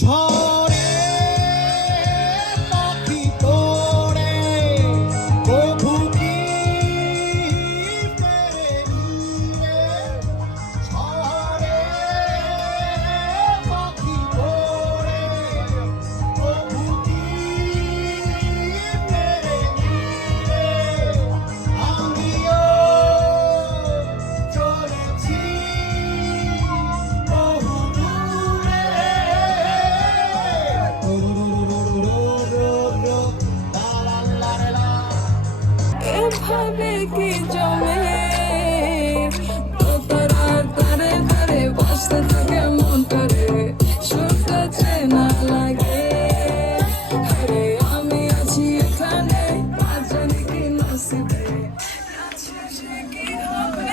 ঝরে পাখি তোড়ে কভু কি ফেরে নিয়ে ঝরে পাখি তোড়ে কভু কি ফেরে নিয়ে আমিও চলেছি বহু দূরে লা লা লা লা এভাবে কি জমে তারার তারে তারে বাসতে থাকে মনটারে সুরটা চেনা লাগে আরে আমি আছি এখানে আজ জানি কি নসিবে আছে সে কি হবে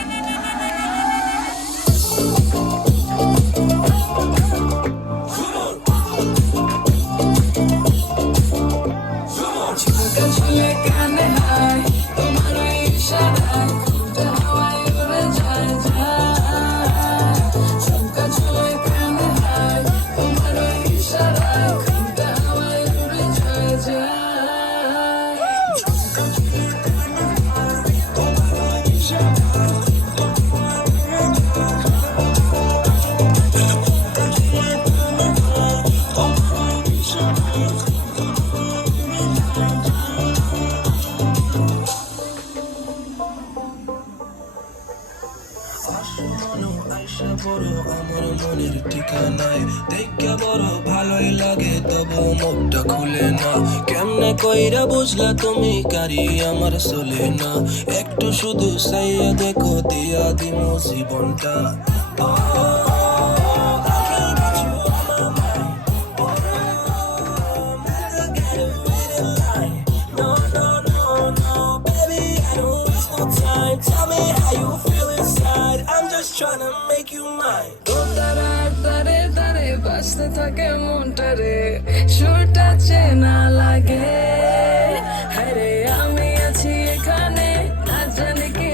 ঝুমকা ঝুলে কানে হায় তোমার ওই ইশারায় খুঁজে হাওয়ায় উড়ে যায় যায় ঝুমকা ঝুলে কানে হায় তোমার ওই ইশারায় খুঁজে হাওয়ায় উড়ে যায় যায় আসমানো আইসা বড় আমার মনের ঠিকানায় দেখে বড় ভালোই লাগে তবু মুখটা খুলে না কেমনে কইরা বুঝলা তুমি কারি আমার চলে না একটু শুধু চাইয়া দেখো দিয়া দিমু জীবনটা Tell me how you feel inside. I'm just trying to make you mine. তারার তারে তারে বাসতে থাকে মনটারে সুরটা চেনা লাগে হায়রে আমি আছি এখানে আজ জানি কি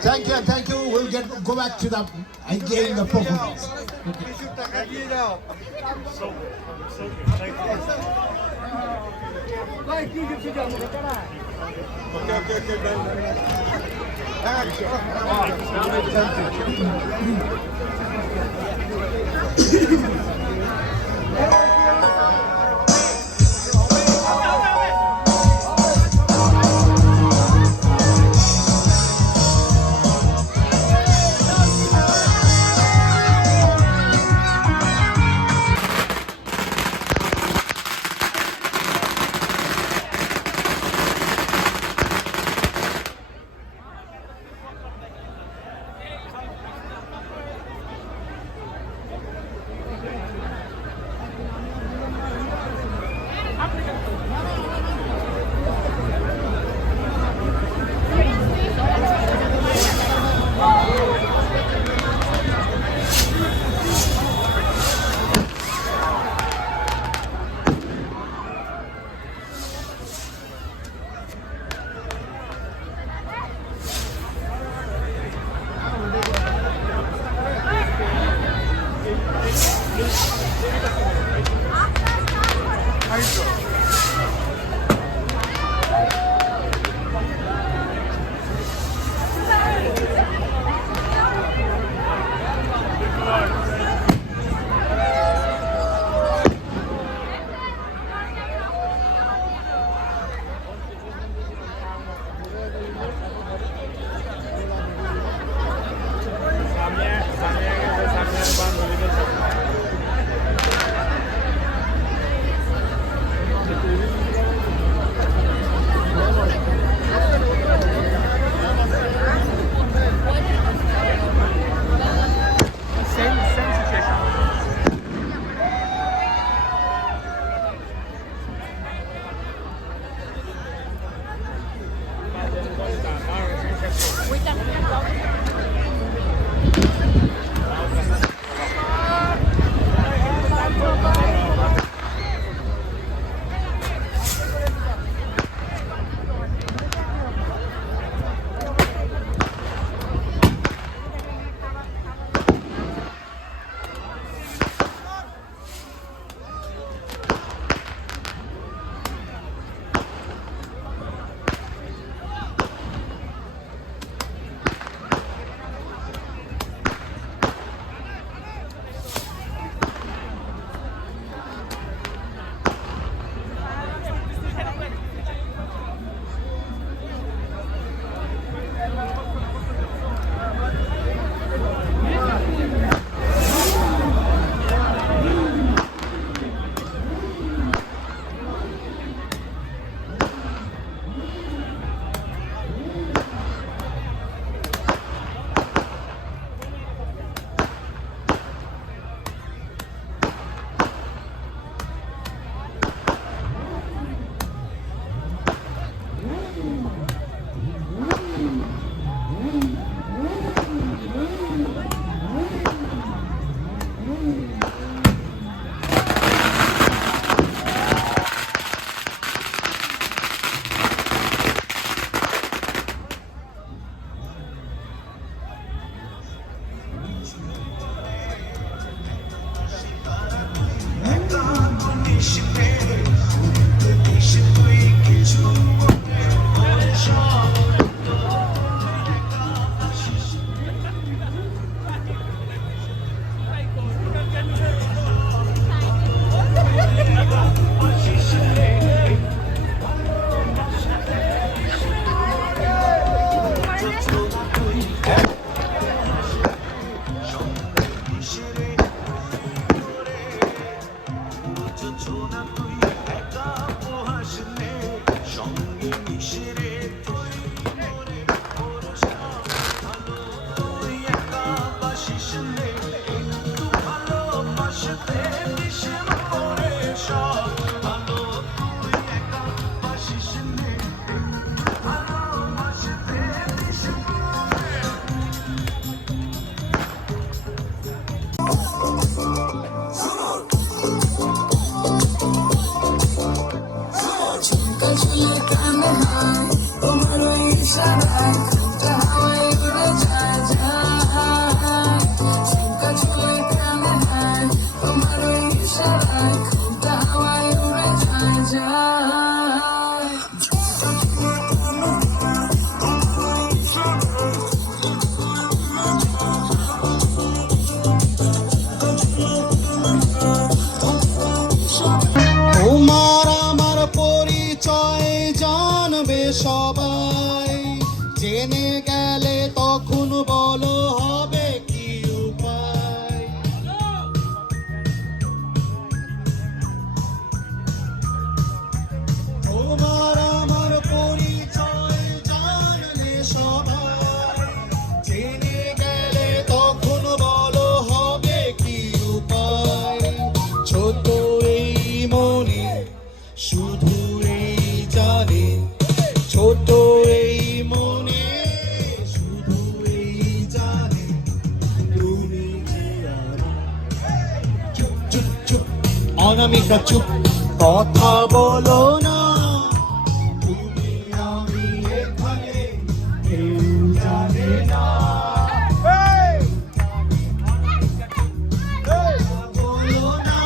Thank you, and thank you. We'll go back to the again the performance. চুলে কানে হায় তোমার ওই ইশারায় ঘুমটা হাওয়ায় উড়ে যায় যায় ঝুমকা চুলে কানে হায় তোমার ওই ইশারায় ঘুমটা হাওয়ায় উড়ে যায় যায় তোমার আমার পরিচয় জানবে সবাই, জেনে গেলে তখন বলো হবে কি উপায়। তোমার আমার পরিচয় জানলে সবাই, জেনে গেলে তখন বলো হবে কি উপায়। ছোট এই মনে শুধু এই জানে, ছোট এই মনে শুধু এই জানে তুমি যে আমার। চুপ চুপ চুপ অনামিকা চুপ, কথা বলো না, তুমি আমি এখানে কেউ জানে না। বলো না,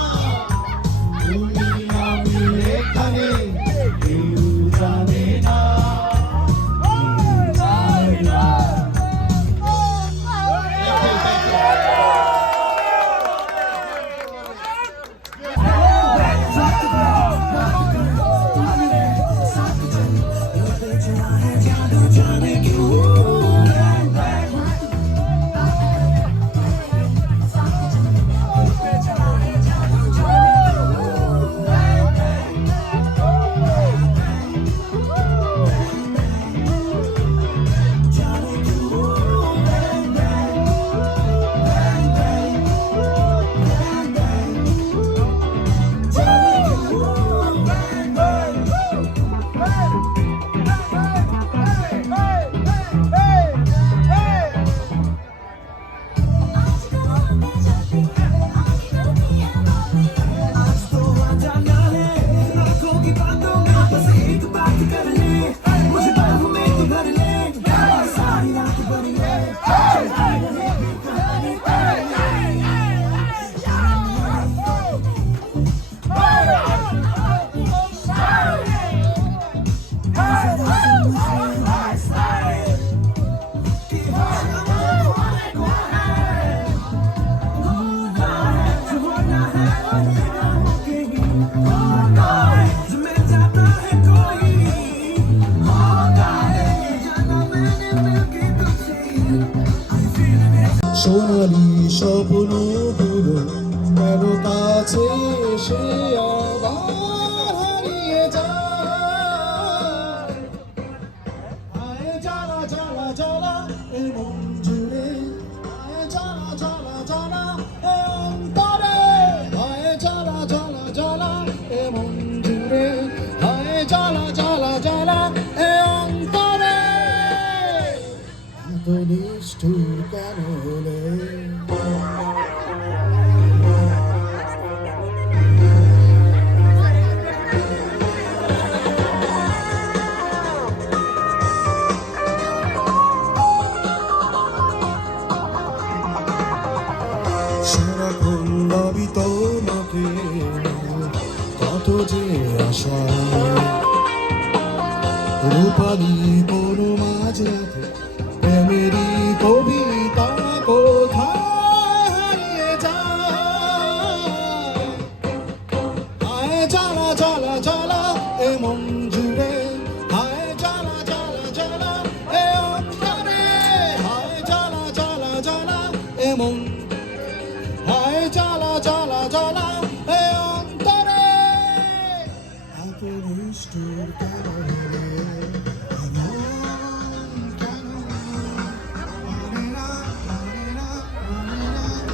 তুমি আমি এখানে কেউ জানে না, কেউ জানে না। সোনালি স্বপ্নগুলো কেন কাছে এসে আবার হারিয়ে যায় আয় জ্বালা জ্বালা জ্বালা এ মন জুড়ে আয় জ্বালা জ্বালা জ্বালা এ অন্তরে আয় জ্বালা জ্বালা জ্বালা এ মন জুড়ে আয় জ্বালা জ্বালা জ্বালা এ অন্তরে এত নিষ্ঠুর কেন হলে সারাক্ষণ ভাবি তোমাকে কত যে আশা রূপালি কোনো মাঝরাতে প্রেমেরই কবিতা কোথায় হারিয়ে যায় আয় জ্বালা জ্বালা জ্বালা এ মন জুড়ে আয় জ্বালা জ্বালা জ্বালা এ অন্তরে আয় জ্বালা জ্বালা জ্বালা এ মন আয় জ্বালা জ্বালা জ্বালা এ অন্তরে এত নিষ্ঠুর কেন হলে কেন মানে না মানে না মানে না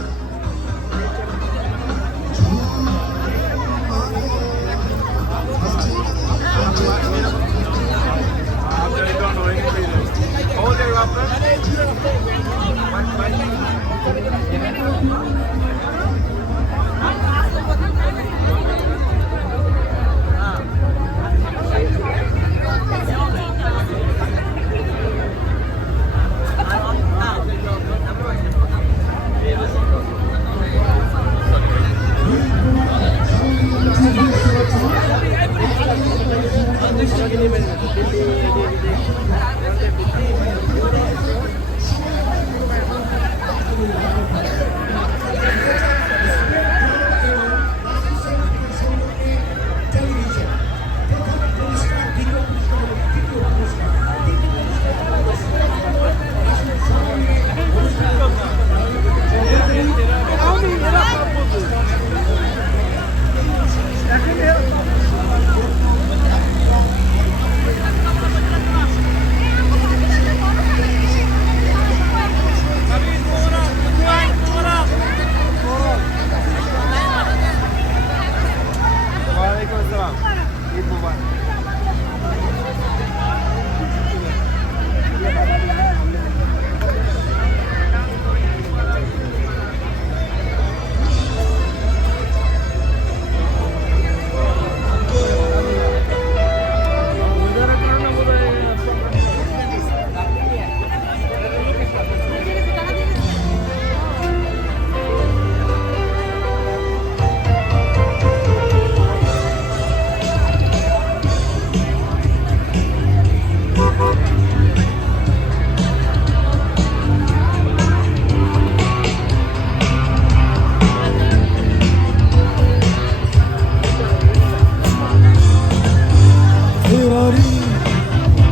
ফেরারি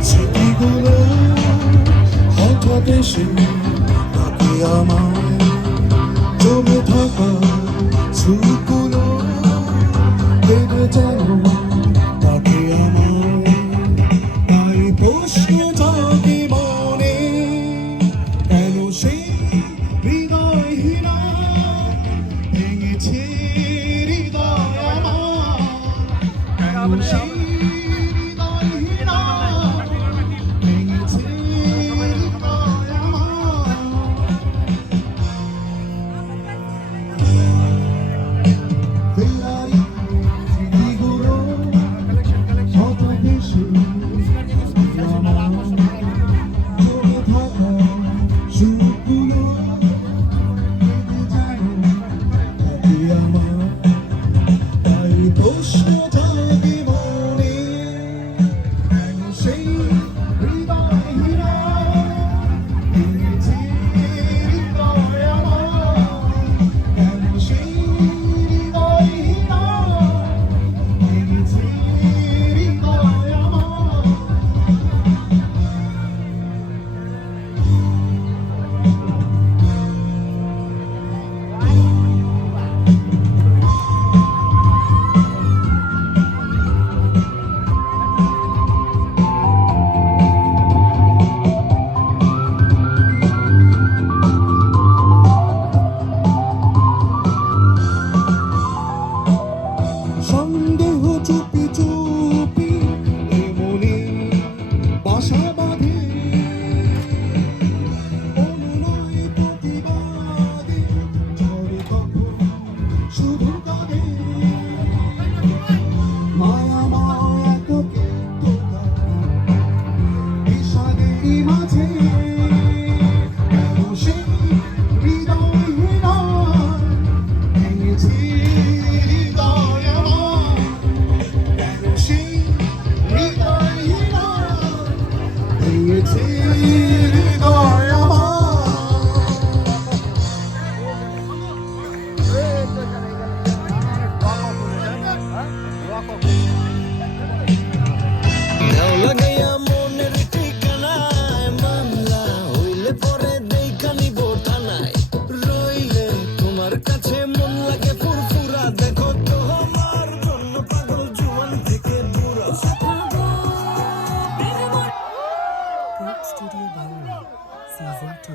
স্মৃতিগুলো হঠাৎ এসে তাকে আমায় জমে থাকা সুরগুলো দেবে যেন তাকে আমায় তাই প্রশ্ন জাগে মনে কেন সেই হৃদয়হীনা ভেঙেছে হৃদয় আমার কেন সেই হৃদয়হীনা ভেঙেছে হৃদয় আমার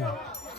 আছে